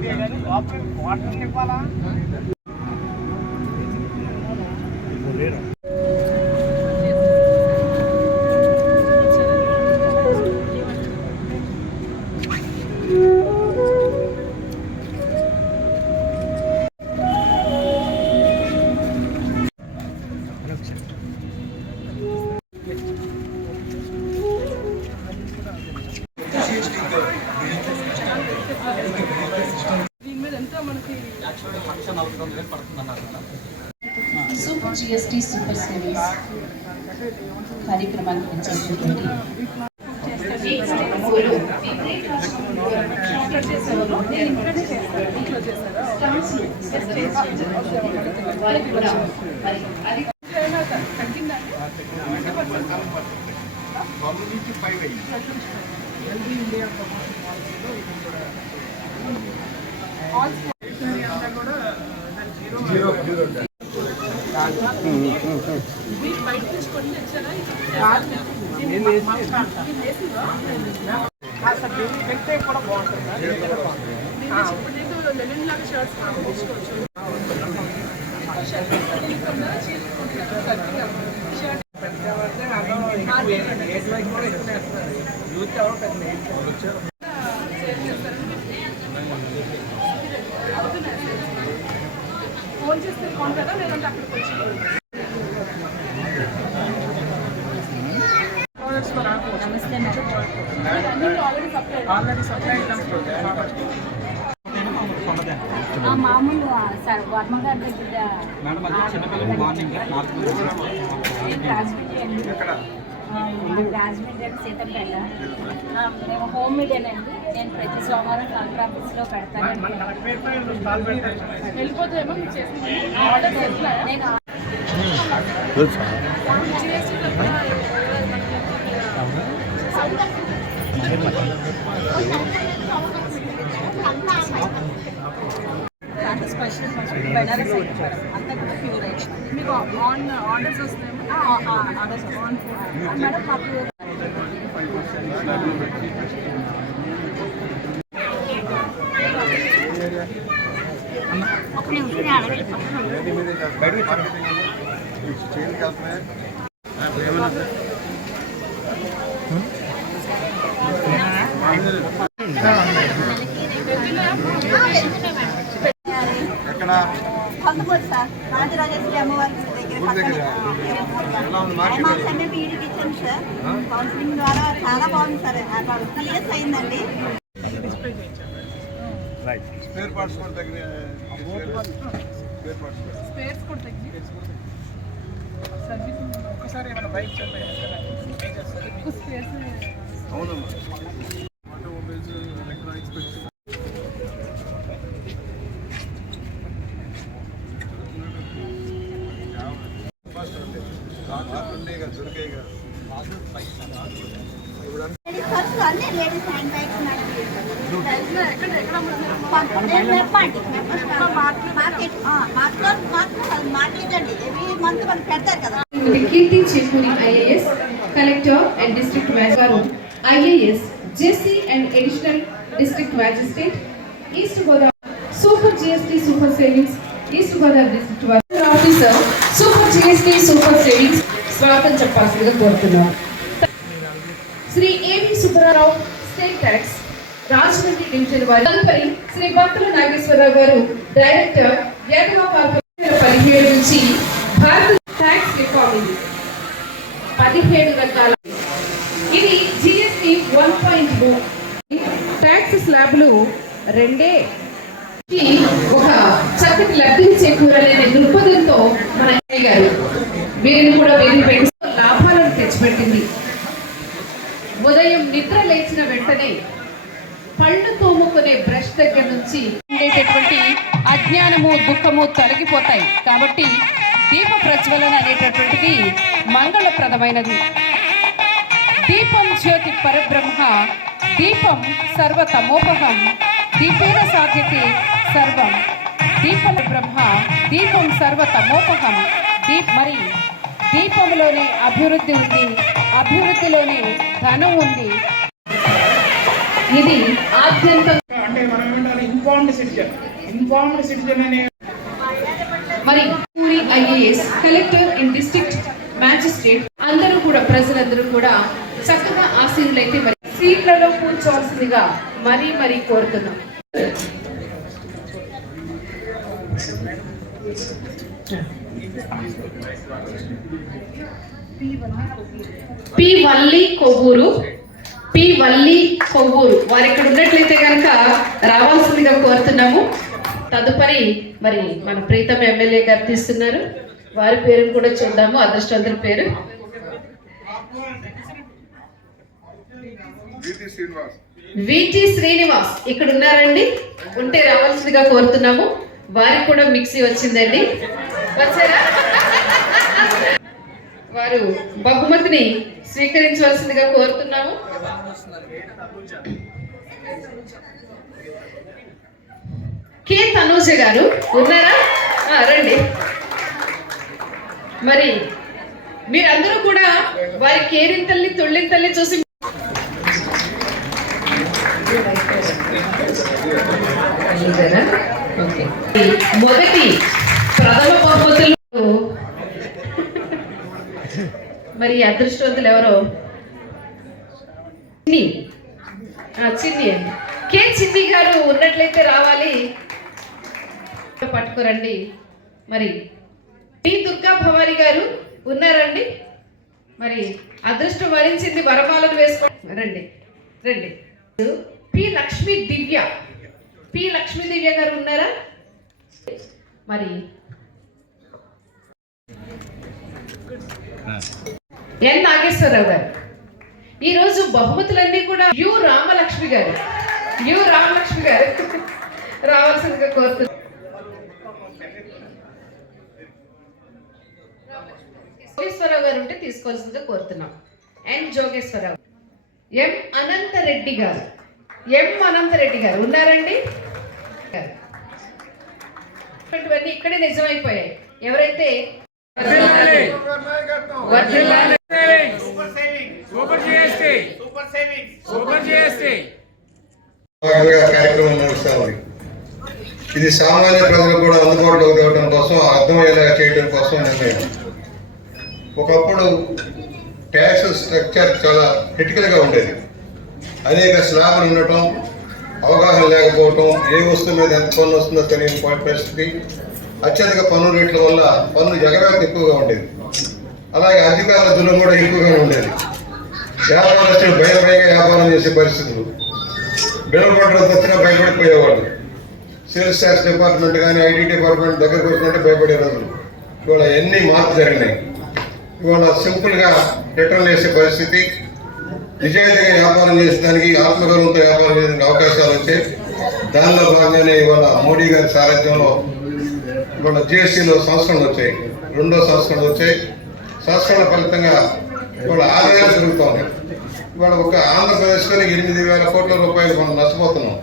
दिखाई देगा तो आपके वाटर वाला సూపర్ కార్యక్రమానికి వచ్చేటటువంటి పూలు తగ్గిందండి ఆల్ మీరు బయట నుంచి కొని తెచ్చారా ఇది వేసిందా ఇప్పుడు నీకు లెనిన్ లాగా షర్ట్స్ తీసుకోవచ్చు షర్ట్ ఫోన్ చేస్తే ఫోన్ కదా లేదంటే అక్కడికి వచ్చి నమస్తే మేడం మీరు ఆల్రెడీ సప్లై ఆ మామూలు ఆ, సార్ వర్మ గారి దగ్గర మేడం అది చిన్నపిల్లలు మార్నింగ్ నాకు నేను రాజమండ్రి సీతంపేట మేము హోమ్ మీడియానండి నేను ప్రతి సోమవారం కలెక్టర్ ఆఫీస్లో నేను తరపున దాంట్లో స్పెషల్ బెనారస్ ఐటమ్ మేడం అంతా కూడా ప్యూర్ మీకు ఆన్ ఆర్డర్స్ వస్తున్నాయేమో ఆర్డర్స్ మేడం మాకు ఒక నిమిషం ఎక్కడ సార్. రాజరాజేశ్వరి అమ్మవారి. ఎలా ఉంది మార్కెట్? సార్. కౌన్సిలింగ్ ద్వారా చాలా బాగుంది సార్. ట్వెల్వ్ ఇయర్స్ అయిందండి. స్పేర్ పార్ట్స్ కూడా స్పేర్ పార్ట్స్. స్పేర్స్ కూడా. తగ్గి సర్వీసింగ్ ఒకసారి ఏమైనా బైక్ అవునమ్మా ఆటోమొబైల్స్ ఎలక్ట్రానిక్స్ పెట్టి ఫస్ట్ ఉండే కార్ ఉండే కదా దొరికాయి కదా ఇప్పుడు లేడీస్ పర్స్ అన్నీ లేడీస్ హ్యాండ్ బ్యాగ్స్ ఎక్కడ ఎక్కడ అమ్ముతున్నారు మార్కెట్ మార్కెట్ మార్కెట్ మార్కెట్ అండి ఎవ్రీ మంత్ మనకి పెడతారు కదా Shrimati Keerthi Chennuri IAS collector and district గారు IAS JC and additional district magistrate east Godavari super GST super savings east Godavari district officer super GST super savings స్వాగతం చెప్పాల్సిందిగా కోరుతున్నాను. Shri AV Subbarao state tax Rajahmundry division వారి తదుపరి శ్రీ భక్తుల నాగేశ్వరరావు గారు director Yadava corporation పదిహేడు నుంచి భారత ట్యాక్స్ రిఫార్మ్ ఇది పదిహేడు రకాల ఇది జిఎస్టి వన్ పాయింట్ ట్యాక్స్ స్లాబ్లు రెండే. ఒక చక్కటి లబ్ధిని చేకూరలేని దృక్పథంతో మన అయ్య గారు. వీరిని కూడా వీరిని పెట్టి ఉదయం నిద్ర లేచిన వెంటనే పళ్ళు తోముకునే బ్రష్ దగ్గర నుంచి ఉండేటటువంటి అజ్ఞానము దుఃఖము తొలగిపోతాయి. కాబట్టి దీప ప్రజ్వలన అనేటటువంటిది మంగళప్రదమైనది. దీపం జ్యోతి పరబ్రహ్మ దీపం సర్వతమోపహం దీపేన సాధ్యతే సర్వం. దీపం బ్రహ్మ దీపం సర్వతమోపహం. దీప్ మరి దీపంలోనే అభివృద్ధి ఉంది. అభివృద్ధిలోనే ధనం ఉంది. ఇది ఆద్యంతం అంటే మనం ఏమంటారు? ఇన్ఫార్మ్డ్ సిటిజన్ ఇన్ఫార్మ్డ్ సిటిజన్ అనే మరి Puri IAS collector and district magistrate అందరూ కూడా ప్రజలందరూ కూడా చక్కగా ఆశీనులైతే మరి. సీట్లలో కూర్చోవలసిందిగా మరీ మరీ కోరుతున్నాం. పి వల్లి కొవ్వూరు. పి వల్లి కొవ్వూరు. వారు ఇక్కడ ఉన్నట్లయితే కనుక రావాల్సిందిగా కోరుతున్నాము. తదుపరి మరి మన ప్రీతం ఎమ్మెల్యే గారు తీస్తున్నారు. వారి పేరును కూడా చూద్దాము. అదృష్టవంతుల పేరు. విటి శ్రీనివాస్. ఇక్కడ ఉన్నారండి. ఉంటే రావాల్సిందిగా కోరుతున్నాము. వారికి కూడా మిక్సీ వచ్చిందండి. వచ్చారా? వారు బహుమతిని స్వీకరించవలసిందిగా కోరుతున్నాము. కే. తనూజ గారు ఉన్నారా? ఆ, రండి. మరి మీరందరూ కూడా వారి కేరింతల్ని తొళ్ళింతల్ని చూసి మొదటి ప్రథమ మరి అదృష్టవంతులు ఎవరో? చిన్ని. చిన్ని. కే చిన్ని గారు ఉన్నట్లయితే రావాలి. పట్టుకోరండి. మరి పి దుర్గా భవాని గారు ఉన్నారండి? మరి అదృష్టం వరించింది వరమాలను వేసుకో రండి. రండి. పి లక్ష్మి దివ్య. పి లక్ష్మి దివ్య గారు ఉన్నారా? మరి ఎన్ నాగేశ్వరరావు గారు. ఈరోజు బహుమతులన్నీ కూడా యు రామలక్ష్మి గారు. యు రామలక్ష్మి గారు. రావాల్సిందిగా కోరుతున్నాను జోగేశ్వరరావు గారు ఉంటే తీసుకోవాల్సిందిగా కోరుతున్నాం. ఎన్ జోగేశ్వరరావు. ఎం అనంతరెడ్డి గారు. ఎం అనంతరెడ్డి గారు. ఉన్నారండి? ఇక్కడే నిజమైపోయాయి. ఎవరైతే కార్యక్రమం నడుస్తూ ఉంది. ఇది సామాన్య ప్రజలకు కూడా అందుబాటులోకి తేవడం కోసం అర్థమయ్యేలా చేయడం కోసం నిర్ణయం. ఒకప్పుడు ట్యాక్స్ స్ట్రక్చర్ చాలా క్రిటికల్గా ఉండేది. అనేక స్లాబులు ఉండటం అవగాహన లేకపోవటం ఏ వస్తువు మీద ఎంత పన్ను వస్తుందో తెలియని పరిస్థితి. అత్యధిక పన్ను రేట్ల వల్ల పన్ను ఎగవేత ఎక్కువగా ఉండేది. అలాగే అధికారుల దులం కూడా ఎక్కువగా ఉండేది. వ్యాపారస్తులు భయ భయంగా వ్యాపారం చేసే పరిస్థితులు. బిల్లు పట్టడం వచ్చినా భయపడిపోయేవాళ్ళు. సేల్స్ ట్యాక్స్ డిపార్ట్మెంట్ కానీ ఐటీ డిపార్ట్మెంట్ దగ్గరకు వచ్చినట్టే భయపడే రోజులు. ఇవాళ ఎన్ని మార్పు జరిగినాయి. ఇవాళ సింపుల్గా రిటర్న్ వేసే పరిస్థితి. నిజాయితీగా వ్యాపారం చేసేదానికి ఆత్మగౌరవంతో వ్యాపారం చేసే అవకాశాలు వచ్చాయి. దానిలో భాగంగానే ఇవాళ మోడీ గారి సారథ్యంలో ఇవాళ జిఎస్టీలో సంస్కరణలు వచ్చాయి. రెండో సంస్కరణలు వచ్చాయి. సంస్కరణ ఫలితంగా ఇవాళ ఆదాయాలు పెరుగుతున్నాయి ఇవాళ ఒక ఆంధ్రప్రదేశ్లోనే ఎనిమిది వేల కోట్ల రూపాయలు మనం నష్టపోతున్నాం.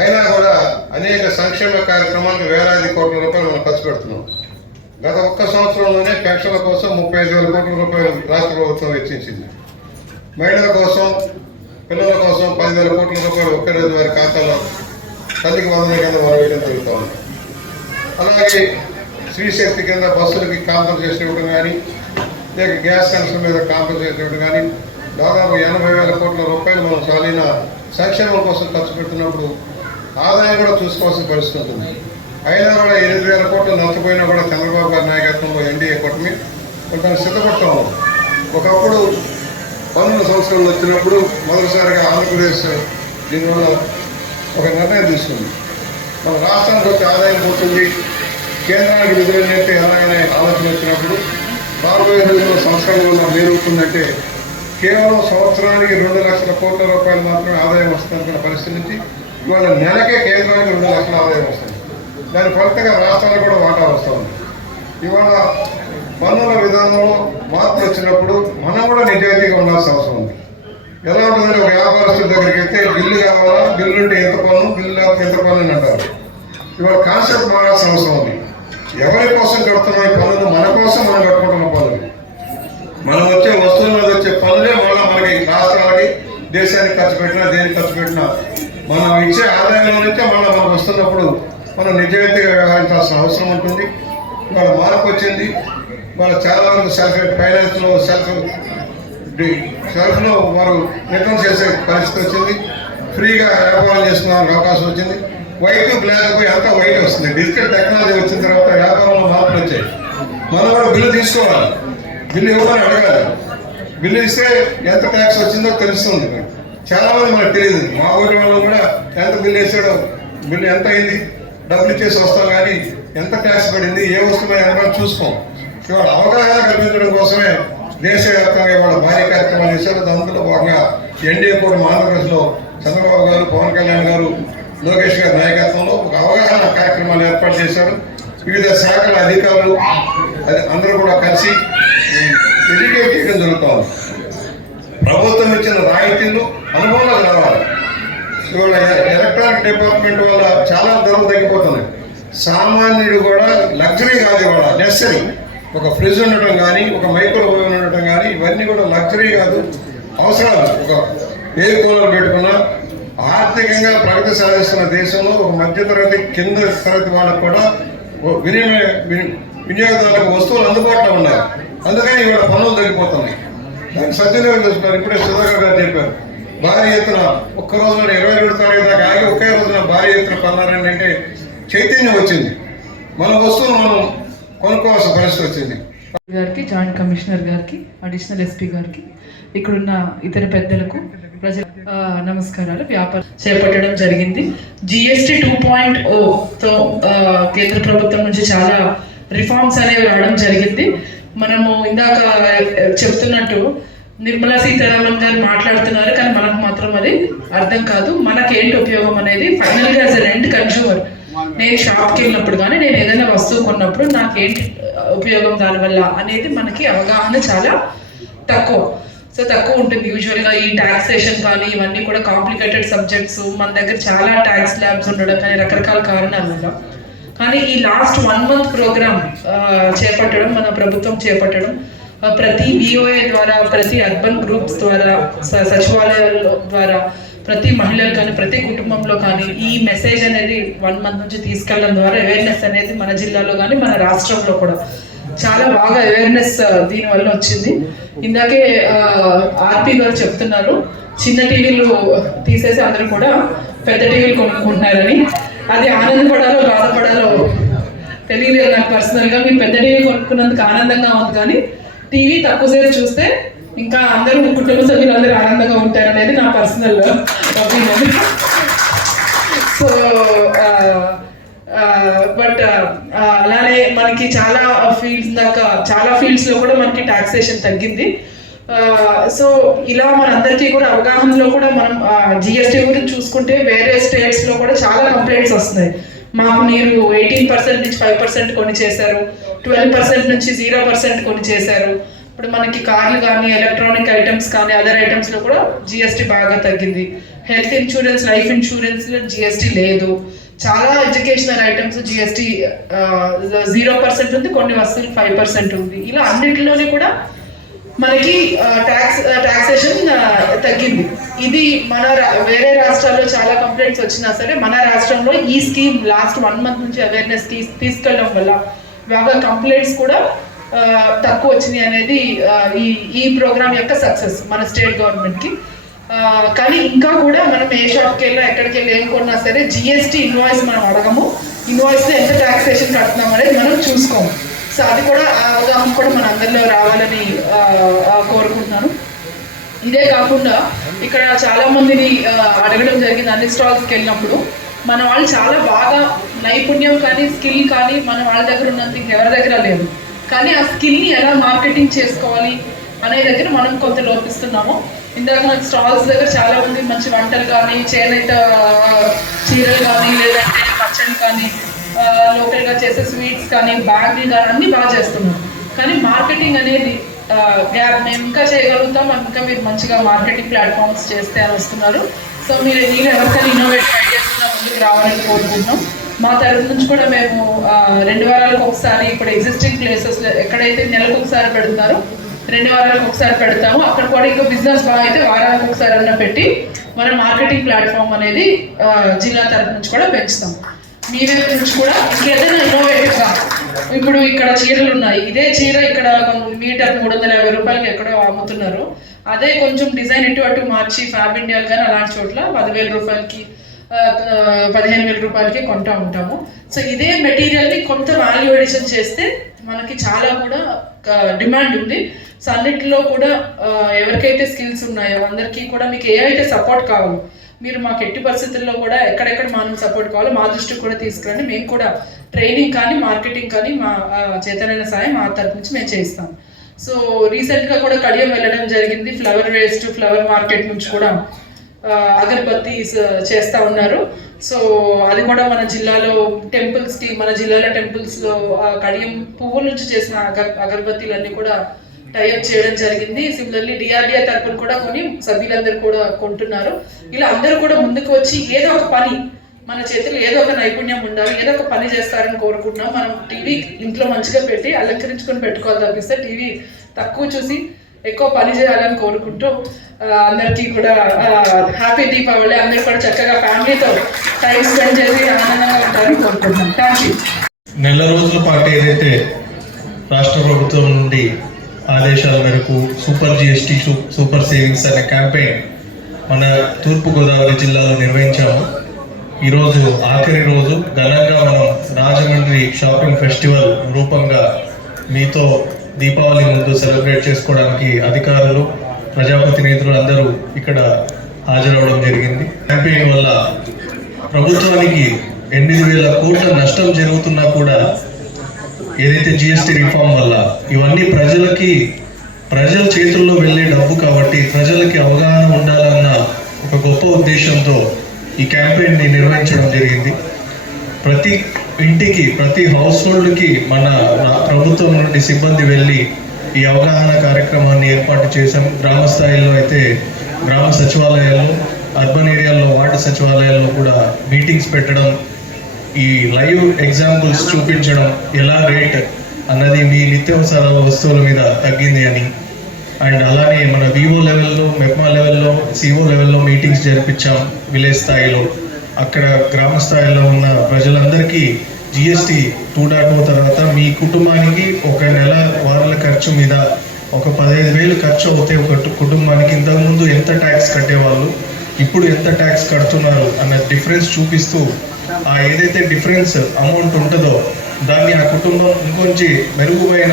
అయినా కూడా అనేక సంక్షేమ కార్యక్రమాలకు వేలాది కోట్ల రూపాయలు మనం ఖర్చు పెడుతున్నాం. గత ఒక్క సంవత్సరంలోనే పెన్షన్ల కోసం ముప్పై ఐదు వేల కోట్ల రూపాయలు రాష్ట్ర ప్రభుత్వం వెచ్చించింది. మహిళల కోసం పిల్లల కోసం పదివేల కోట్ల రూపాయలు ఒకే రోజు వారి ఖాతాలో తల్లికి వందల కింద మనం వేయడం జరుగుతూ ఉంది అలాగే శ్రీశక్తి కింద బస్సులకి కాంపర్ ఇవ్వడం కానీ లేక గ్యాస్ కనెక్షన్ మీద కాంపర్ ఇవ్వడం కానీ దాదాపు ఎనభై వేల కోట్ల రూపాయలు మనం చాలిన సంక్షేమం కోసం ఖర్చు పెడుతున్నప్పుడు ఆదాయం కూడా చూసుకోవాల్సిన పరిస్థితి ఉంటుంది. అయినా కూడా ఎనిమిది వేల కోట్లు నష్టపోయినా కూడా చంద్రబాబు గారి నాయకత్వంలో ఎన్డీఏ కూటమి కొంత సిద్ధపడతా ఒకప్పుడు పన్నుల సంస్కరణలు వచ్చినప్పుడు మొదటిసారిగా ఆంధ్రప్రదేశ్ దీనివల్ల ఒక నిర్ణయం తీసుకుంది. మన రాష్ట్రానికి వచ్చే ఆదాయం పోతుంది. కేంద్రానికి నిధులు చేస్తే ఎలాగనే ఆలోచన వచ్చినప్పుడు రాబోయే రోజుల్లో సంస్కరణ వల్ల మేలుతుందంటే కేవలం సంవత్సరానికి రెండు లక్షల కోట్ల రూపాయలు మాత్రమే ఆదాయం వస్తుందనుకున్న పరిస్థితి నుంచి ఇవాళ నెలకే కేంద్రానికి రెండు లక్షల ఆదాయం వస్తుంది. దాని ఫలితంగా రాష్ట్రాలకు కూడా వాటా వస్తూ ఉంది. ఇవాళ పన్నుల విధానంలో మార్పులు వచ్చినప్పుడు మనం కూడా నిజాయితీగా ఉండాల్సిన అవసరం ఉంది. ఎలా ఉంటుందంటే ఒక వ్యాపారస్తుల దగ్గరికి వెళ్తే బిల్లు కావాలా? బిల్లు ఉంటే ఎంత పన్ను బిల్లు లేకపోతే ఎంత పన్ను అని అంటారు. ఇవాళ కాన్సెప్ట్ మారాల్సిన అవసరం ఉంది. ఎవరి కోసం కడుతున్నాం ఈ పనులు? మన కోసం మనం కట్టుకుంటున్న పనులు. మనం వచ్చే వస్తువుల మీద వచ్చే పనులే మళ్ళీ మనకి రాష్ట్రాలకి దేశానికి ఖర్చు పెట్టినా దేనికి ఖర్చు పెట్టినా మనం ఇచ్చే ఆదాయంలో నుంచే మళ్ళీ మనకు వస్తున్నప్పుడు మనం నిజాయితీగా వ్యవహరించాల్సిన అవసరం ఉంటుంది. ఇవాళ మార్పు వచ్చింది. వాళ్ళ చాలా వరకు సెల్ఫ్ ఫైనాన్స్లో సెల్ఫ్ సెల్ఫ్లో వారు రిటర్న్ చేసే పరిస్థితి వచ్చింది. ఫ్రీగా వ్యాపారం చేసుకోవడానికి అవకాశం వచ్చింది. వైట్ బ్లాక్ పోయి అంతా వైట్ వస్తుంది. డిజిటల్ టెక్నాలజీ వచ్చిన తర్వాత వ్యాపారంలో మార్పులు వచ్చాయి. మనం కూడా బిల్లు తీసుకోవాలి. బిల్లు ఇవ్వమని అడగాలి. బిల్లు ఇస్తే ఎంత ట్యాక్స్ వచ్చిందో తెలుస్తుంది చాలా మంది మనకు తెలియదు. మా ఊరి వాళ్ళు కూడా ఎంత బిల్లు వేసాడో బిల్లు ఎంత అయింది డబ్బులు ఇచ్చేసి వస్తాం కానీ ఎంత ట్యాక్స్ పడింది ఏ వస్తువులు ఎంత చూసుకోం. ఇవాళ అవగాహన కల్పించడం కోసమే దేశవ్యాప్తంగా ఇవాళ భారీ కార్యక్రమాలు చేశారు. దాంట్లో భాగంగా ఎన్డీఏ కూడా ఆంధ్రప్రదేశ్లో చంద్రబాబు గారు పవన్ కళ్యాణ్ గారు లోకేష్ గారి నాయకత్వంలో ఒక అవగాహన కార్యక్రమాలు ఏర్పాటు చేశారు. వివిధ శాఖల అధికారులు అందరూ కూడా కలిసి ఎడ్యుకేట్ చేయడం జరుగుతోంది. ప్రభుత్వం ఇచ్చిన రాయితీలు అనుభవంలోకి రావాలి. ఇవాళ ఎలక్ట్రానిక్ డిపార్ట్మెంట్ వల్ల చాలా ధరలు తగ్గిపోతున్నాయి. సామాన్యుడు కూడా లగ్జరీ కాదు ఇవాళ నెసరీ ఒక ఫ్రిడ్జ్ ఉండటం కానీ ఒక మైక్రోవేవ్ ఉండటం కానీ ఇవన్నీ కూడా లగ్జరీ కాదు అవసరాలు ఒక ఎయిర్ కూలర్ పెట్టుకున్నా ఆర్థికంగా ప్రగతి సాధిస్తున్న దేశంలో ఒక మధ్యతరగతి కింద తరగతి వాళ్ళకు కూడా వినియోగ వినియోగదారులకు వస్తువులు అందుబాటులో ఉన్నాయి అందుకని ఇవాళ పనులు తగ్గిపోతున్నాయి. దాన్ని సద్వినియోగం చేసుకున్నారు. ఇప్పుడే సుధాకర్ గారు చెప్పారు. భారీ ఎత్తున ఒక్క రోజున ఇరవై రెండు తారీఖు దాకా ఆగి ఒకే రోజున భారీ ఎత్తున పన్నారని అంటే చైతన్యం వచ్చింది. మన వస్తువులు మనం కొనుక్కోవాల్సిన పరిస్థితి వచ్చింది. గారికి జాయింట్ కమిషనర్ గారికి అడిషనల్ ఎస్పీ గారికి ఇక్కడున్న ఇతర పెద్దలకు ప్రజల నమస్కారాలు. వ్యాపారం చేపట్టడం జరిగింది. జిఎస్టి టూ పాయింట్ ఓతో కేంద్ర ప్రభుత్వం నుంచి చాలా రిఫార్మ్స్ అనేవి రావడం జరిగింది. మనము ఇందాక చెప్తున్నట్టు నిర్మలా సీతారామన్ గారు మాట్లాడుతున్నారు కానీ మనకు మాత్రం అది అర్థం కాదు. మనకేంటి ఉపయోగం అనేది? ఫైనల్గా యాజ్ ఎ రెంట్ కన్జ్యూమర్ నేను షాప్కి వెళ్ళినప్పుడు కానీ నేను ఏదైనా వస్తువు కొన్నప్పుడు నాకేంటి ఉపయోగం దానివల్ల అనేది మనకి అవగాహన చాలా తక్కువ. సో తక్కువ ఉంటుంది. యూజువల్గా ఈ టాక్సేషన్ కానీ ఇవన్నీ కూడా కాంప్లికేటెడ్ సబ్జెక్ట్స్ మన దగ్గర చాలా ట్యాక్స్ ల్యాబ్స్ ఉండడం కానీ రకరకాల కారణాల వల్ల. కానీ ఈ లాస్ట్ వన్ మంత్ ప్రోగ్రామ్ చేపట్టడం మన ప్రభుత్వం చేపట్టడం ప్రతి బిఓఏ ద్వారా ప్రతి అర్బన్ గ్రూప్స్ ద్వారా సచివాలయాల ద్వారా ప్రతి మహిళలు కానీ ప్రతి కుటుంబంలో కానీ ఈ మెసేజ్ అనేది వన్ మంత్ నుంచి తీసుకెళ్ళడం ద్వారా అవేర్నెస్ అనేది మన జిల్లాలో కానీ మన రాష్ట్రంలో కూడా చాలా బాగా అవేర్నెస్ దీని వల్ల వచ్చింది. ఇందాకే ఆర్పి గారు చెప్తున్నారు చిన్న టీవీలు తీసేసి అందరూ కూడా పెద్ద టీవీలు కొనుక్కుంటున్నారని. అది ఆనందపడాలో బాధపడాలో తెలియలేదు నాకు పర్సనల్గా మీరు పెద్ద టీవీ కొనుక్కున్నందుకు ఆనందంగా ఉంది కానీ టీవీ తక్కువసేపు చూస్తే ఇంకా అందరూ కుటుంబ సభ్యులు అందరూ ఆనందంగా ఉంటారనేది నా పర్సనల్ ఒపీనియన్ సో బట్ అలానే మనకి చాలా ఫీల్డ్స్ దాకా చాలా ఫీల్డ్స్లో కూడా మనకి టాక్సేషన్ తగ్గింది. Uh, సో ఇలా మనందరికీ కూడా అవగాహనలో కూడా మనం uh, జిఎస్టీ గురించి చూసుకుంటే వేరే స్టేట్స్లో కూడా చాలా కంప్లైంట్స్ వస్తున్నాయి. మాకు మీరు ఎయిటీన్ పర్సెంట్ నుంచి ఫైవ్ పర్సెంట్ కొని చేశారు. ట్వెల్వ్ పర్సెంట్ నుంచి జీరో పర్సెంట్ కొని చేశారు. ఇప్పుడు మనకి కార్లు కానీ ఎలక్ట్రానిక్ ఐటమ్స్ కానీ అదర్ ఐటమ్స్లో కూడా జిఎస్టీ బాగా తగ్గింది. Health insurance life insurance GST లేదు. చాలా educational items GST zero percent ఉంది కొన్ని వస్తువులు ఫైవ్ పర్సెంట్ ఉంది. ఇలా అన్నిటిలోనే కూడా మనకి ట్యాక్స్ టాక్సేషన్ తగ్గింది. ఇది మన రా- వేరే రాష్ట్రాల్లో చాలా కంప్లైంట్స్ వచ్చినా సరే మన రాష్ట్రంలో ఈ స్కీమ్ లాస్ట్ వన్ మంత్ నుంచి అవేర్నెస్ తీసుకెళ్ళడం వల్ల బాగా కంప్లైంట్స్ కూడా తక్కువ వచ్చినాయి అనేది ఈ ఈ ప్రోగ్రామ్ యొక్క సక్సెస్ మన స్టేట్ గవర్నమెంట్కి. కానీ ఇంకా కూడా మనం ఏ షాప్కి వెళ్ళినా ఎక్కడికి వెళ్ళి ఏం కొన్నా సరే జిఎస్టీ ఇన్వాయిస్ మనం అడగము. ఇన్వాయిస్లో ఎంత ట్యాక్సేషన్ కడుతున్నాం అనేది మనం చూసుకోము. సో అది కూడా అవగాహన కూడా మన అందరిలో రావాలని కోరుకుంటున్నాను. ఇదే కాకుండా ఇక్కడ చాలామందిని అడగడం జరిగింది అన్ని స్టాల్స్కి వెళ్ళినప్పుడు. మన వాళ్ళు చాలా బాగా నైపుణ్యం కానీ స్కిల్ కానీ మన వాళ్ళ దగ్గర ఉన్నంత ఇంకెవరి దగ్గర లేదు కానీ ఆ స్కిల్ని ఎలా మార్కెటింగ్ చేసుకోవాలి అనే దగ్గర మనం కొంత లోపిస్తున్నాము. ఇందాక మనకి స్టాల్స్ దగ్గర చాలా మంది మంచి వంటలు కానీ చేనేత చీరలు కానీ లేదంటే పచ్చడి కానీ లోకల్గా చేసే స్వీట్స్ కానీ బ్యాగ్లు కానీ అన్నీ బాగా చేస్తున్నాం. కానీ మార్కెటింగ్ అనేది గ్యాప్ మేము ఇంకా చేయగలుగుతాం ఇంకా మీరు మంచిగా మార్కెటింగ్ ప్లాట్ఫామ్స్ చేస్తే అని వస్తున్నారు. సో మీరు మీరు ఎవరికైనా ఇన్నోవేటివ్ ఐడియాస్ ముందుకు రావాలని కోరుకుంటున్నాం. మా తరఫు నుంచి కూడా మేము రెండు వారాలకు ఒకసారి ఇప్పుడు ఎగ్జిస్టింగ్ ప్లేసెస్ ఎక్కడైతే నెలకు ఒకసారి పెడుతున్నారో రెండు వారాలకు ఒకసారి పెడతాము. అక్కడ కూడా ఇంకా బిజినెస్ బాగా అయితే వారానికి ఒకసారి అన్న పెట్టి మన మార్కెటింగ్ ప్లాట్ఫామ్ అనేది జిల్లా తరపు నుంచి కూడా పెంచుతాం మీ వైపు నుంచి కూడా ఇంకేదైనా ఇన్నోవేటివ్గా ఇప్పుడు ఇక్కడ చీరలు ఉన్నాయి. ఇదే చీర ఇక్కడ మీటర్ మూడు వందల యాభై రూపాయలకి ఎక్కడో అమ్ముతున్నారు. అదే కొంచెం డిజైన్ ఇటు అటు మార్చి ఫ్యాబ్ ఇండియాలు కానీ అలాంటి చోట్ల పదివేల రూపాయలకి పదిహేను వేల రూపాయలకి కొంటా ఉంటాము. సో ఇదే మెటీరియల్ని కొంత వాల్యూ ఎడిషన్ చేస్తే మనకి చాలా కూడా డిమాండ్ ఉంది. సో అన్నిటిలో కూడా ఎవరికైతే స్కిల్స్ ఉన్నాయో అందరికీ కూడా మీకు ఏ అయితే సపోర్ట్ కావాలో. మీరు మాకు ఎట్టి పరిస్థితుల్లో కూడా ఎక్కడెక్కడ మనం సపోర్ట్ కావాలో మా దృష్టికి కూడా తీసుకురండి. మేము కూడా ట్రైనింగ్ కానీ మార్కెటింగ్ కానీ మా చేతనైన సాయం మా తరపు నుంచి మేము చేస్తాం సో రీసెంట్గా కూడా కడియం వెళ్ళడం జరిగింది. ఫ్లవర్ వేస్ట్ ఫ్లవర్ మార్కెట్ నుంచి కూడా. అగరబత్తి చేస్తూ ఉన్నారు. సో అది కూడా మన జిల్లాలో టెంపుల్స్కి మన జిల్లాలో టెంపుల్స్లో కడియం పువ్వుల నుంచి చేసిన అగర్ అగరబత్తీలన్నీ కూడా టైఅప్ చేయడం జరిగింది. సిమిలర్లీ డిఆర్డిఏ తరపున కూడా కొన్ని సభ్యులందరూ కూడా కొంటున్నారు. ఇలా అందరూ కూడా ముందుకు వచ్చి ఏదో ఒక పని మన చేతిలో ఏదో ఒక నైపుణ్యం ఉండాలి ఏదో ఒక పని చేస్తారని కోరుకుంటున్నాం. మనం టీవీ ఇంట్లో మంచిగా పెట్టి అలంకరించుకొని పెట్టుకోవాలి తప్పిస్తే టీవీ తక్కువ చూసి ఎక్కువ పని చేయాలని కోరుకుంటూ అందరికీ కూడా హ్యాపీ దీపావళి అందరూ కూడా చక్కగా ఫ్యామిలీతో టైం స్పెండ్ చేసి ఆనందంగా ఉంటారని కోరుకుంటున్నాను థ్యాంక్ యూ నెల రోజుల పాటు ఏదైతే రాష్ట్ర ప్రభుత్వం నుండి ఆదేశాల మేరకు సూపర్ జిఎస్టీ సూపర్ సేవింగ్స్ అనే క్యాంపెయిన్ మన తూర్పుగోదావరి జిల్లాలో నిర్వహించాము. ఈరోజు ఆఖరి రోజు. ఘనంగా మనం రాజమండ్రి షాపింగ్ ఫెస్టివల్ రూపంగా మీతో దీపావళి ముందు సెలబ్రేట్ చేసుకోవడానికి అధికారులు ప్రజాప్రతినిధులు అందరూ ఇక్కడ హాజరవడం జరిగింది. క్యాంపెయిన్ వల్ల ప్రభుత్వానికి ఎనిమిది వేల కోట్ల నష్టం జరుగుతున్నా కూడా ఏదైతే జిఎస్టీ రిఫార్మ్ వల్ల ఇవన్నీ ప్రజలకి ప్రజల చేతుల్లో వెళ్ళే డబ్బు కాబట్టి ప్రజలకి అవగాహన ఉండాలన్న ఒక గొప్ప ఉద్దేశంతో ఈ క్యాంపెయిన్ని నిర్వహించడం జరిగింది. ప్రతి ఇంటికి ప్రతి హౌస్ హోల్డ్కి మన ప్రభుత్వం నుండి సిబ్బంది వెళ్ళి ఈ అవగాహన కార్యక్రమాన్ని ఏర్పాటు చేశాం. గ్రామ స్థాయిలో అయితే గ్రామ సచివాలయాలు అర్బన్ ఏరియాల్లో వార్డు సచివాలయాల్లో కూడా మీటింగ్స్ పెట్టడం ఈ లైవ్ ఎగ్జాంపుల్స్ చూపించడం ఎలా రేట్ అన్నది మీ నిత్యావసర వస్తువుల మీద తగ్గింది అని. అండ్ అలానే మన వివో లెవెల్లో మెప్మా లెవెల్లో సిఓ లెవెల్లో మీటింగ్స్ జరిపించాం విలేజ్ స్థాయిలో. అక్కడ గ్రామ స్థాయిలో ఉన్న ప్రజలందరికీ జిఎస్టీ టూ డాట్ తర్వాత మీ కుటుంబానికి ఒక నెల వారాల ఖర్చు మీద ఒక పదహైదు వేలు ఖర్చు అవుతే ఒక కుటుంబానికి ఇంతకుముందు ఎంత ట్యాక్స్ కట్టేవాళ్ళు ఇప్పుడు ఎంత ట్యాక్స్ కడుతున్నారు అన్న డిఫరెన్స్ చూపిస్తూ ఆ ఏదైతే డిఫరెన్స్ అమౌంట్ ఉంటుందో దాన్ని ఆ కుటుంబం ఇంకొంచెం మెరుగుపైన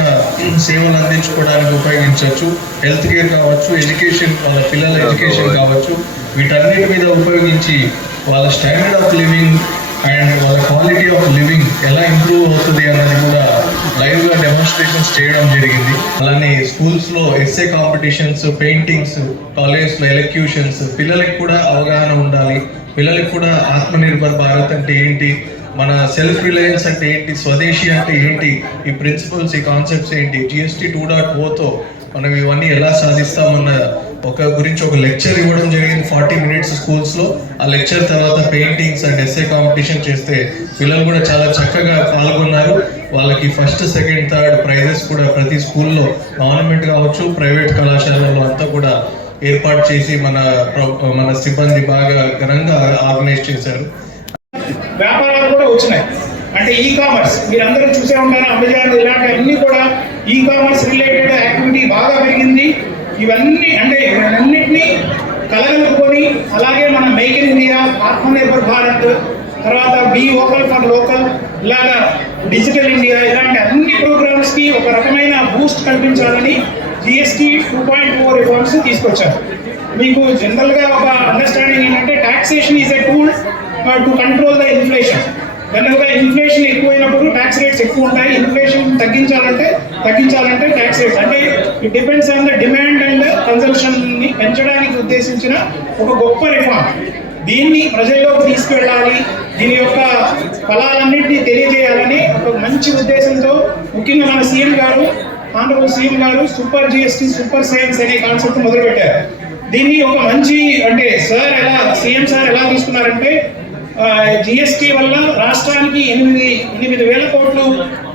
సేవలు అందించుకోవడానికి ఉపయోగించవచ్చు. హెల్త్ కేర్ కావచ్చు ఎడ్యుకేషన్ వాళ్ళ పిల్లల ఎడ్యుకేషన్ కావచ్చు వీటన్నిటి మీద ఉపయోగించి వాళ్ళ స్టాండర్డ్ ఆఫ్ లివింగ్ అండ్ వాళ్ళ క్వాలిటీ ఆఫ్ లివింగ్ ఎలా ఇంప్రూవ్ అవుతుంది అన్నది కూడా లైవ్గా డెమోన్స్ట్రేషన్స్ చేయడం జరిగింది. అలానే స్కూల్స్లో ఎస్ఏ కాంపిటీషన్స్ పెయింటింగ్స్ కాలేజ్లో ఎలక్యూషన్స్ పిల్లలకి కూడా అవగాహన ఉండాలి. పిల్లలకి కూడా ఆత్మనిర్భర్ భారత్ అంటే ఏంటి? మన సెల్ఫ్ రిలయన్స్ అంటే ఏంటి? స్వదేశీ అంటే ఏంటి? ఈ ప్రిన్సిపల్స్ ఈ కాన్సెప్ట్స్ ఏంటి? జిఎస్టీ టూ డాట్ ఓతో మనం ఇవన్నీ ఎలా సాధిస్తామన్న ఒక గురించి ఒక లెక్చర్ ఇవ్వడం జరిగింది ఫార్టీ మినిట్స్ స్కూల్స్లో. ఆ లెక్చర్ తర్వాత పెయింటింగ్స్ అండ్ ఎస్ఏ కాంపిటీషన్ చేస్తే పిల్లలు కూడా చాలా చక్కగా పాల్గొన్నారు. వాళ్ళకి ఫస్ట్ సెకండ్ థర్డ్ ప్రైజెస్ కూడా ప్రతి స్కూల్లో గవర్నమెంట్ కావచ్చు ప్రైవేట్ కళాశాలలో అంతా కూడా ఏర్పాటు చేసి మన మన సిబ్బంది బాగా ఘనంగా ఆర్గనైజ్ చేశారు. వ్యాపారాలు కూడా వచ్చినాయి. అంటే ఈ కామర్స్ మీరందరూ చూసే ఉంటారు అమెజాన్ ఇలాంటి అన్ని కూడా ఈ కామర్స్ రిలేటెడ్ యాక్టివిటీ బాగా పెరిగింది. ఇవన్నీ అంటే ఇవన్నింటినీ కలగలుపుకొని అలాగే మన make in India Atmanirbhar Bharat తర్వాత బీ ఓకల్ ఫర్ లోకల్ ఇలాగా డిజిటల్ ఇండియా ఇలాంటి అన్ని ప్రోగ్రామ్స్కి ఒక రకమైన బూస్ట్ కల్పించాలని GST two point four reforms తీసుకొచ్చారు. మీకు జనరల్గా ఒక అండర్స్టాండింగ్ ఏంటంటే taxation is a tool to control the inflation కనుక ఇన్ఫ్లేషన్ ఎక్కువైనప్పుడు ట్యాక్స్ రేట్స్ ఎక్కువ ఉంటాయి. ఇన్ఫ్లేషన్ తగ్గించాలంటే తగ్గించాలంటే ట్యాక్స్ రేట్స్ అంటే it depends on the demand and కన్సంప్షన్ని పెంచడానికి ఉద్దేశించిన ఒక గొప్ప రిఫార్మ్ దీన్ని ప్రజల్లోకి తీసుకెళ్ళాలి. దీని యొక్క ఫలాలన్నింటినీ తెలియజేయాలని ఒక మంచి ఉద్దేశంతో ముఖ్యంగా మన సీఎం గారు ఆనరబుల్ సీఎం గారు సూపర్ జిఎస్టీ సూపర్ సైన్స్ అనే కాన్సెప్ట్ మొదలుపెట్టారు. దీన్ని ఒక మంచి అంటే సార్ ఎలా సీఎం సార్ ఎలా తీసుకున్నారంటే జిఎస్టీ వల్ల రాష్ట్రానికి ఎనిమిది ఎనిమిది వేల కోట్లు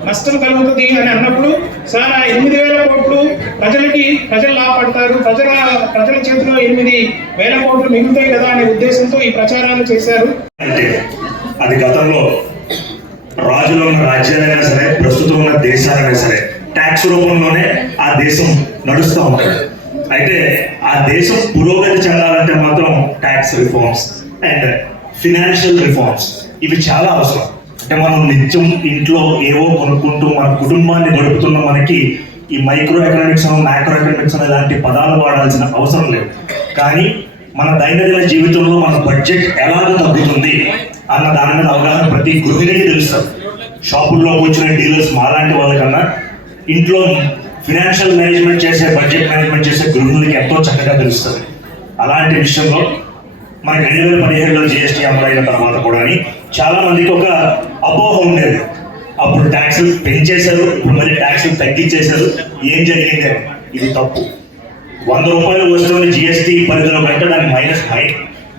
నష్టం కలుగుతుంది అని అన్నప్పుడు సార్ ఆ ఎనిమిది వేల కోట్లు ప్రజలకి ప్రజలు లాభపడతారు ప్రజల ప్రజల చేతిలో ఎనిమిది వేల కోట్లు మిగులుతాయి కదా అనే ఉద్దేశంతో ఈ ప్రచారాలు చేశారు. అంటే అది గతంలో రాజులో ఉన్న రాజ్యాలైనా సరే ప్రస్తుతం ఉన్న దేశాలైనా సరే ట్యాక్స్ రూపంలోనే ఆ దేశం నడుస్తూ ఉంటాడు అయితే ఆ దేశం పురోగతి చెందాలంటే మాత్రం tax reforms and financial reforms ఇవి చాలా అవసరం. అంటే మనం నిత్యం ఇంట్లో ఏవో కొనుక్కుంటూ మన కుటుంబాన్ని గడుపుతున్న మనకి ఈ మైక్రో ఎకనామిక్స్ మ్యాక్రో ఎకనామిక్స్ అనే లాంటి పదాలు వాడాల్సిన అవసరం లేదు. కానీ మన దైనందిన జీవితంలో మన బడ్జెట్ ఎలాగ తగ్గుతుంది అన్న దాని మీద అవగాహన ప్రతి గృహిణికి తెలుస్తుంది. షాపుల్లో కూర్చునే డీలర్స్ మాలాంటి వాళ్ళకన్నా ఇంట్లో ఫినాన్షియల్ మేనేజ్మెంట్ చేసే బడ్జెట్ మేనేజ్మెంట్ చేసే గృహిణులకి ఎంతో చక్కగా తెలుస్తుంది. అలాంటి విషయంలో మనకి రెండు వేల పదిహేడులో జిఎస్టీ అమలైన తర్వాత కూడా చాలా మందికి ఒక అపోహ ఉండేది. అప్పుడు ట్యాక్సులు పెంచేశారు ఇప్పుడు మళ్ళీ ట్యాక్సులు తగ్గించేశారు. ఏం జరిగింది? ఇది తప్పు. వంద రూపాయలు వస్తున్న జిఎస్టీ పరిధిలో కంటే దాన్ని మైనస్ హై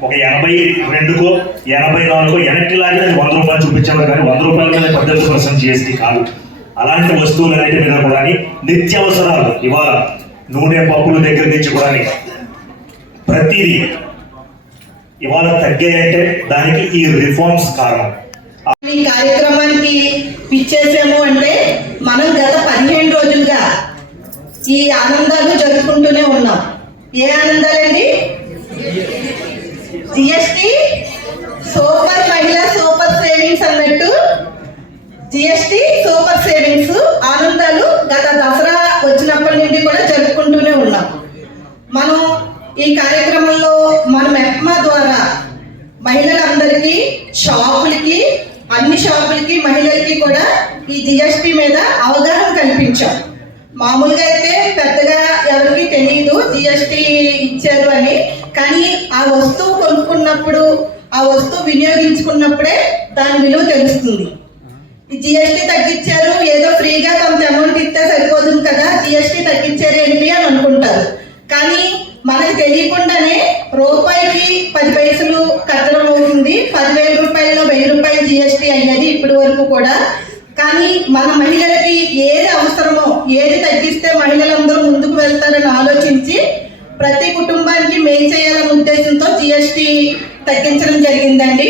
ఒక ఎనభై రెండుకో ఎనభై నాలుగో వెనక్కి లాగే దాన్ని వంద రూపాయలు చూపించేవారు కానీ వంద రూపాయల మీద పద్దెనిమిది పర్సెంట్ జిఎస్టీ కాదు. అలాంటి వస్తువులు అన్నిటి మీద కూడా నిత్యావసరాలు ఇవాళ నూనె పప్పుల దగ్గర నుంచి కూడా ప్రతిదీ ఇవాళ తగ్గాయంటే దానికి ఈ రిఫార్మ్స్ కారణం. ఈ కార్యక్రమానికి పిచ్చేసాము అంటే మనం గత పదిహేను రోజులుగా ఈ ఆనందాలు జరుపుకుంటూనే ఉన్నాం. ఏ ఆనందాలండి? జిఎస్టి సూపర్ మహిళా సూపర్ సేవింగ్స్ అన్నట్టు. జిఎస్టి సూపర్ సేవింగ్స్ ఆనందాలు గత దసరా వచ్చినప్పటి నుండి కూడా జరుపుకుంటూనే ఉన్నాం. మనం ఈ కార్యక్రమంలో మనం మెప్మా ద్వారా మహిళలందరికీ షాపులకి అన్ని షాపులకి మహిళలకి కూడా ఈ జిఎస్టి మీద అవగాహన కల్పించాం. మామూలుగా అయితే పెద్దగా ఎవరికి తెలియదు జిఎస్టి ఇచ్చారు అని కానీ ఆ వస్తువు కొనుక్కున్నప్పుడు ఆ వస్తువు వినియోగించుకున్నప్పుడే దాని విలువ తెలుస్తుంది. ఈ జిఎస్టీ తగ్గించారు ఏదో ఫ్రీగా కొంత అమౌంట్ ఇస్తే సరిపోతుంది కదా జిఎస్టీ తగ్గించారు ఏంటి అని అనుకుంటారు. కానీ మనకు తెలియకుండానే రూపాయికి పది పైసలు కట్టడం అవుతుంది. పదివేల రూపాయల్లో వెయ్యి రూపాయలు జిఎస్టీ అయ్యేది ఇప్పటి వరకు కూడా. కానీ మన మహిళలకి ఏది అవసరమో ఏది తగ్గిస్తే మహిళలందరూ ముందుకు వెళ్తారని ఆలోచించి ప్రతి కుటుంబానికి మేలు చేయాలనే ఉద్దేశంతో జిఎస్టీ తగ్గించడం జరిగిందండి.